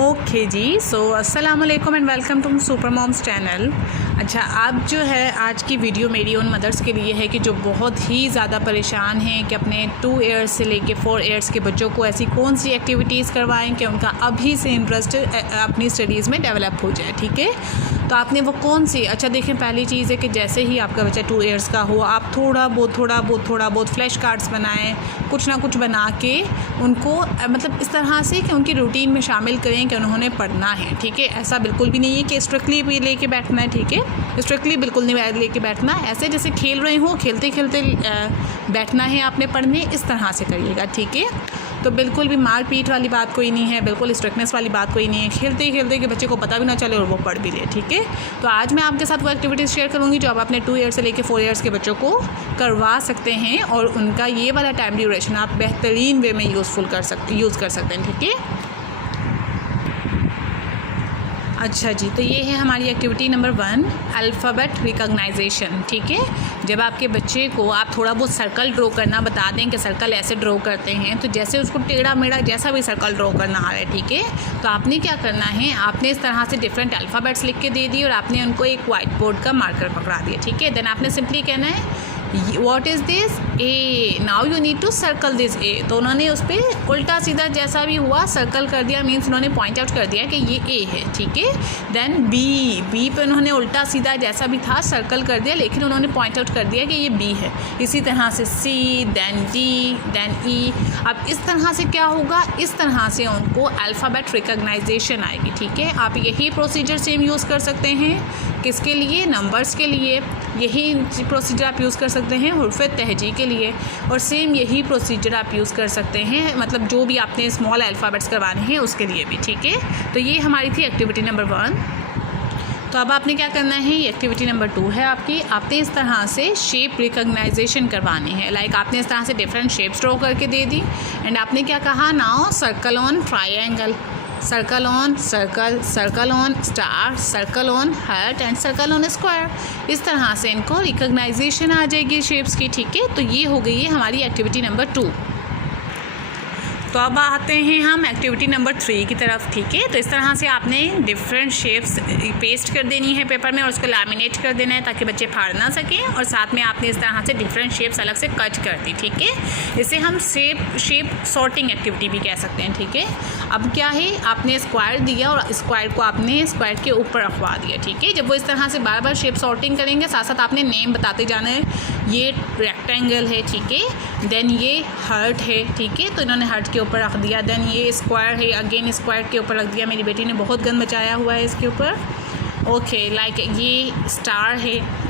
Okay जी, so अस्सलाम वालेकुम and welcome to super moms channel. अच्छा, अब जो है आज की वीडियो मेरी उन मदर्स के लिए है कि जो बहुत ही ज़्यादा परेशान हैं कि अपने 2 ईयर्स से लेके 4 ईयर्स के बच्चों को ऐसी कौन सी एक्टिविटीज़ करवाएं कि उनका अभी से इंटरेस्ट अपनी स्टडीज़ में डेवलप हो जाए। ठीक है, तो आपने वो कौन सी, अच्छा देखें, पहली चीज़ है कि जैसे ही आपका बच्चा 2 ईयर्स का हो, आप थोड़ा बहुत फ्लैश कार्ड्स बनाएं, कुछ ना कुछ बना के उनको मतलब इस तरह से कि उनकी रूटीन में शामिल करें कि उन्होंने पढ़ना है। ठीक है, ऐसा बिल्कुल भी नहीं है कि स्ट्रिक्टली भी लेके बैठना है। ठीक है, स्ट्रिक्टली बिल्कुल नहीं लेके बैठना, ऐसे जैसे खेल रहे हो, खेलते खेलते बैठना है आपने पढ़ने, इस तरह से करिएगा। ठीक है, तो बिल्कुल भी मार पीट वाली बात कोई नहीं है, बिल्कुल स्ट्रिक्टनेस वाली बात कोई नहीं है, खेलते खेलते कि बच्चे को पता भी ना चले और वो पढ़ भी ले। ठीक है, तो आज मैं आपके साथ वो एक्टिविटीज़ शेयर करूँगी जो आप अपने 2 ईयर्स से लेकर 4 ईयर्स के बच्चों को करवा सकते हैं और उनका ये वाला टाइम ड्यूरेशन आप बेहतरीन वे में यूज़ कर सकते हैं। ठीक है, अच्छा जी, तो ये है हमारी एक्टिविटी नंबर 1, अल्फ़ाबेट रिकॉग्नाइजेशन। ठीक है, जब आपके बच्चे को आप थोड़ा बहुत सर्कल ड्रॉ करना बता दें कि सर्कल ऐसे ड्रॉ करते हैं, तो जैसे उसको टेढ़ा मेढ़ा जैसा भी सर्कल ड्रॉ करना आ रहा है, ठीक है, तो आपने क्या करना है, आपने इस तरह से डिफरेंट अल्फ़ाबेट्स लिख के दे दिए और आपने उनको एक वाइट बोर्ड का मार्कर पकड़ा दिया। ठीक है, देन आपने सिंपली कहना है what is this, A, now you need to circle this A. तो उन्होंने उस पर उल्टा सीधा जैसा भी हुआ सर्कल कर दिया, मीन्स उन्होंने पॉइंट आउट कर दिया कि ये ए है। ठीक है, देन बी पे उन्होंने उल्टा सीधा जैसा भी था सर्कल कर दिया, लेकिन उन्होंने पॉइंट आउट कर दिया कि ये बी है। इसी तरह से सी, देन डी, देन ई। अब इस तरह से क्या होगा, इस तरह से उनको अल्फ़ाबेट रिकॉग्नाइजेशन आएगी। ठीक है, आप यही प्रोसीजर सेम यूज़ कर सकते हैं, किसके लिए, नंबर्स के लिए यही प्रोसीजर आप यूज़ कर सकते हैं हुर्फ़े तहजी के लिए, और सेम यही प्रोसीजर आप यूज़ कर सकते हैं मतलब जो भी आपने स्मॉल अल्फ़ाबेट्स करवाने हैं उसके लिए भी। ठीक है, तो ये हमारी थी एक्टिविटी नंबर 1। तो अब आपने क्या करना है, ये एक्टिविटी नंबर 2 है आपकी। आपने इस तरह से शेप रिकॉग्नाइजेशन करवानी है, लाइक आपने इस तरह से डिफरेंट शेप्स ड्रॉ करके दे दी एंड आपने क्या कहा, now circle on triangle, circle on circle, circle on star, circle on heart and circle on square. इस तरह से इनको रिकॉग्नाइजेशन आ जाएगी शेप्स की। ठीक है, तो ये हो गई है हमारी एक्टिविटी नंबर 2। तो अब आते हैं हम एक्टिविटी नंबर 3 की तरफ। ठीक है, तो इस तरह से आपने डिफरेंट शेप्स पेस्ट कर देनी है पेपर में और उसको लैमिनेट कर देना है ताकि बच्चे फाड़ ना सकें, और साथ में आपने इस तरह से डिफरेंट शेप्स अलग से कट कर दी। ठीक है, इसे हम शेप सॉर्टिंग एक्टिविटी भी कह सकते हैं। ठीक है, अब क्या है, आपने स्क्वायर दिया और स्क्वायर को आपने स्क्वायर के ऊपर रखवा दिया। ठीक है, जब वो इस तरह से बार बार शेप सॉर्टिंग करेंगे, साथ साथ आपने नेम बताते जाना है, ये रेक्टेंगल है। ठीक है, देन ये हार्ट है। ठीक है, तो इन्होंने हार्ट के ऊपर रख दिया, देन ये स्क्वायर है, अगेन स्क्वायर के ऊपर रख दिया। मेरी बेटी ने बहुत गंद मचाया हुआ है इसके ऊपर। ओके, लाइक ये स्टार है।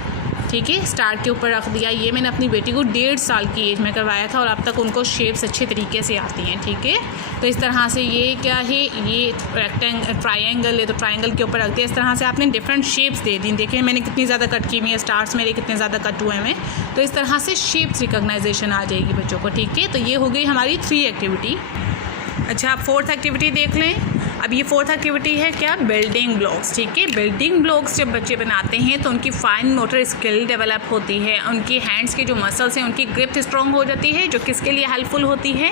ठीक है, स्टार के ऊपर रख दिया। ये मैंने अपनी बेटी को 1.5 साल की एज में करवाया था और अब तक उनको शेप्स अच्छे तरीके से आती हैं। ठीक है, तो इस तरह से ये क्या है, ये ट्रायंगल है, तो ट्रायंगल के ऊपर रख दिया। इस तरह से आपने डिफरेंट शेप्स दे दी। देखिए मैंने कितनी ज़्यादा कट की हुई है, स्टार्स मेरे कितने ज़्यादा कट हुए हैं। तो इस तरह से शेप्स रिकॉग्नाइजेशन आ जाएगी बच्चों को। ठीक है, तो ये हो गई हमारी 3 एक्टिविटी। अच्छा, आप 4th एक्टिविटी देख लें। अब ये 4th एक्टिविटी है क्या, बिल्डिंग ब्लॉक्स। ठीक है, बिल्डिंग ब्लॉक्स जब बच्चे बनाते हैं तो उनकी फाइन मोटर स्किल डेवलप होती है, उनकी हैंड्स के जो मसल्स हैं उनकी ग्रिप स्ट्रॉन्ग हो जाती है, जो किसके लिए हेल्पफुल होती है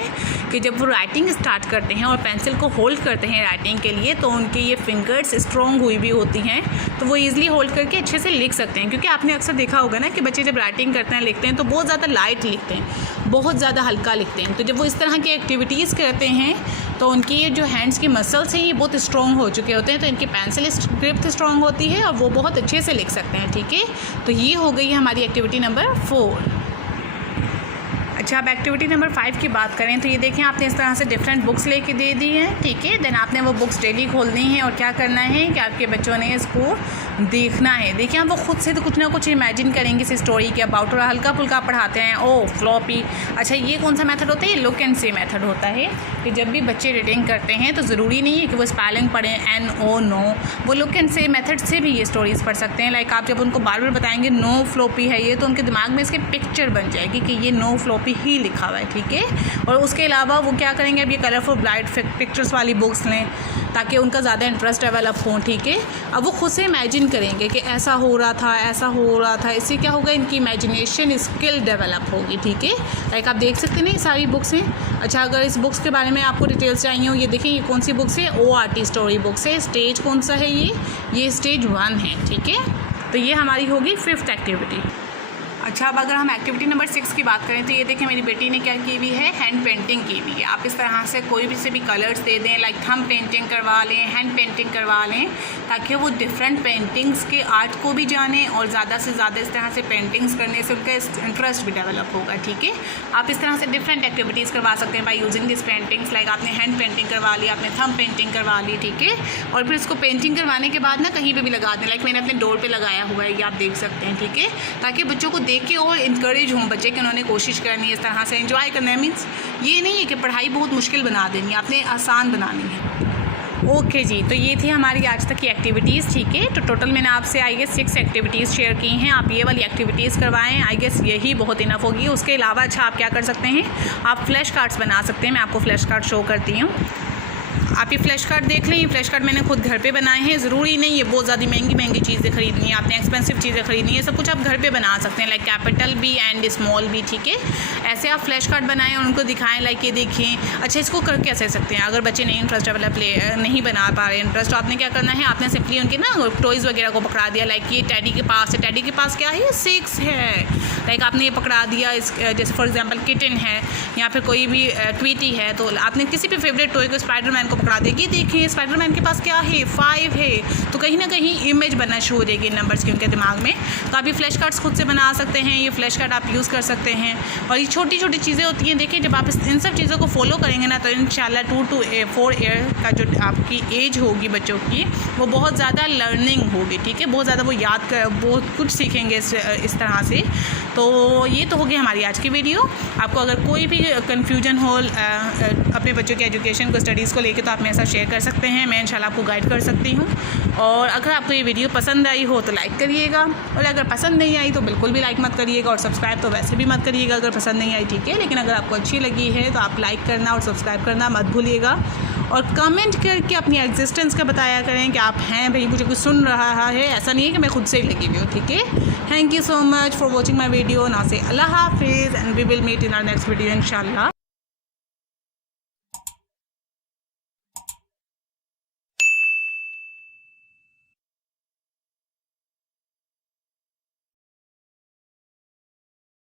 कि जब वो राइटिंग स्टार्ट करते हैं और पेंसिल को होल्ड करते हैं राइटिंग के लिए, तो उनकी ये फिंगर्स स्ट्रॉन्ग हुई भी होती हैं, तो वो ईजिली होल्ड करके अच्छे से लिख सकते हैं। क्योंकि आपने अक्सर देखा होगा ना कि बच्चे जब राइटिंग करते हैं, लिखते हैं, तो बहुत ज़्यादा लाइट लिखते हैं, बहुत ज़्यादा हल्का लिखते हैं। तो जब वो इस तरह की एक्टिविटीज़ करते हैं तो उनकी ये जो हैंड्स की मसल्स हैं ये बहुत स्ट्रॉन्ग हो चुके होते हैं, तो इनकी पेंसिल ग्रिप स्ट्रॉन्ग होती है और वो बहुत अच्छे से लिख सकते हैं। ठीक है, तो ये हो गई है हमारी एक्टिविटी नंबर 4। अच्छा, अब एक्टिविटी नंबर 5 की बात करें तो ये देखें, आपने इस तरह से डिफरेंट बुक्स लेके दे दी हैं। ठीक है, देन आपने वो बुक्स डेली खोलनी है और क्या करना है कि आपके बच्चों ने इसको देखना है। देखिए, आप वो खुद से तो कुछ ना कुछ इमेजिन करेंगे इस स्टोरी के अबाउट और हल्का फुल्का पढ़ाते हैं। ओ फ्लॉपी, अच्छा ये कौन सा मेथड होता है, ये लुक एंड से मेथड होता है कि जब भी बच्चे रीडिंग करते हैं तो ज़रूरी नहीं है कि वो स्पेलिंग पढ़ें NO नो, वो लुक एंड से मेथड से भी ये स्टोरीज़ पढ़ सकते हैं। लाइक आप जब उनको बार बार बताएंगे नो फ्लॉपी है ये, तो उनके दिमाग में इसकी पिक्चर बन जाएगी कि ये नो फ्लॉपी ही लिखा हुआ है, ठीक है। और उसके अलावा वो क्या करेंगे, अब ये कलरफुल ब्राइट पिक्चर्स वाली बुक्स लें ताकि उनका ज़्यादा इंटरेस्ट डेवलप हो, ठीक है। अब वो खुद से इमेजिन करेंगे कि ऐसा हो रहा था, ऐसा हो रहा था, इससे क्या होगा, इनकी इमेजिनेशन स्किल डेवलप होगी, ठीक है। लाइक आप देख सकते हैं ना ये सारी बुक्स हैं। अच्छा, अगर इस बुक्स के बारे में आपको डिटेल्स चाहिए हो, ये देखिए ये कौन सी बुक्स है, ORT स्टोरी बुक्स है। स्टेज कौन सा है, ये स्टेज 1 है, ठीक है। तो ये हमारी होगी 5th एक्टिविटी। अच्छा, अब अगर हम एक्टिविटी नंबर 6 की बात करें तो ये देखें मेरी बेटी ने क्या की हुई है, हैंड पेंटिंग की हुई है। आप इस तरह से कोई भी से भी कलर्स दे दें, लाइक थंब पेंटिंग करवा लें, हैंड पेंटिंग करवा लें, ताकि वो डिफरेंट पेंटिंग्स के आर्ट को भी जानें और ज़्यादा से ज़्यादा इस तरह से पेंटिंग्स करने से उनका इंटरेस्ट भी डेवलप होगा, ठीक है। आप इस तरह से डिफरेंट एक्टिविटीज़ करवा सकते हैं by using this paintings. Like आपने हैंड पेंटिंग करवा ली, आपने थंब पेंटिंग करवा ली, ठीक है। और फिर इसको पेंटिंग करवाने के बाद ना कहीं पर भी लगा दें, लाइक मैंने अपने डोर पर लगाया हुआ है, ये आप देख सकते हैं, ठीक है। ताकि बच्चों को देख के और इंकरेज हूँ बच्चे कि उन्होंने कोशिश करनी है इस तरह से एंजॉय करना है। मीन्स ये नहीं है कि पढ़ाई बहुत मुश्किल बना देनी है, आपने आसान बनानी है। ओके जी, तो ये थी हमारी आज तक की एक्टिविटीज़, ठीक है। तो टोटल मैंने आपसे आई गेस 6 एक्टिविटीज़ शेयर की हैं। आप ये वाली एक्टिविटीज़ करवाएं, आई गेस यही बहुत इनफ होगी। उसके अलावा अच्छा आप क्या कर सकते हैं, आप फ्लैश कार्ड्स बना सकते हैं। मैं आपको फ्लैश कार्ड शो करती हूँ। आप ये फ्लैश कार्ड देख लें, ये फ्लैश कार्ड मैंने खुद घर पे बनाए हैं। ज़रूरी नहीं है बहुत ज़्यादा महंगी चीज़ें खरीदनी है, आपने एक्सपेंसिव चीज़ें खरीदनी है, सब कुछ आप घर पे बना सकते हैं, लाइक कैपिटल भी एंड स्मॉल भी, ठीक है। ऐसे आप फ्लैश कार्ड बनाएं और उनको दिखाएं, लाइक ये देखें। अच्छा, इसको कर कैसे सकते हैं, अगर बच्चे नहीं इंटरेस्ट डेवलप नहीं बना पा रहे इंटरेस्ट, तो आपने क्या करना है, आपने सिंपली उनके ना टॉयज़ वगैरह को पकड़ा दिया। लाइक ये टैडी के पास है, टैडी के पास क्या है, 6 है। लाइक आपने ये पकड़ा दिया, इस जैसे फॉर एग्जाम्पल किटन है या फिर कोई भी ट्वीटी है, तो आपने किसी भी फेवरेट टॉय को, स्पाइडरमैन को पकड़ा दिया कि देखें स्पाइडरमैन के पास क्या है, 5 है। तो कहीं ना कहीं इमेज बनना शुरू हो जाएगी नंबर्स की उनके दिमाग में। तो आप ये फ्लैश कार्ड्स खुद से बना सकते हैं, ये फ्लैश कार्ड आप यूज़ कर सकते हैं। और ये छोटी छोटी चीज़ें होती हैं, देखिए जब आप इन सब चीज़ों को फॉलो करेंगे ना, तो इंशाल्लाह 2 to 4 ईयर का जो आपकी एज होगी बच्चों की, वो बहुत ज़्यादा लर्निंग होगी, ठीक है। बहुत ज़्यादा वो याद कर बहुत कुछ सीखेंगे इस तरह से। तो ये तो होगी हमारी आज की वीडियो। आपको अगर कोई भी कन्फ्यूजन हो अपने बच्चों के एजुकेशन को, स्टडीज़ को लेकर, तो आप मेरे साथ शेयर कर सकते हैं, मैं इंशाल्लाह आपको गाइड कर सकती हूँ। और अगर आपको ये वीडियो पसंद आई हो तो लाइक करिएगा, और अगर पसंद नहीं आई तो बिल्कुल भी लाइक मत करिएगा, और सब्सक्राइब तो वैसे भी मत करिएगा अगर पसंद नहीं आई, ठीक है। लेकिन अगर आपको अच्छी लगी है तो आप लाइक करना और सब्सक्राइब करना मत भूलिएगा, और कमेंट करके अपनी एग्जिस्टेंस का बताया करें कि आप हैं भाई, मुझे कुछ सुन रहा है, ऐसा नहीं है कि मैं खुद से ही लगी हुई हूँ, ठीक है। Thank you so much for watching my video. ना से अल्लाह हाफिज़, and we will meet in our next video इंशाल्लाह।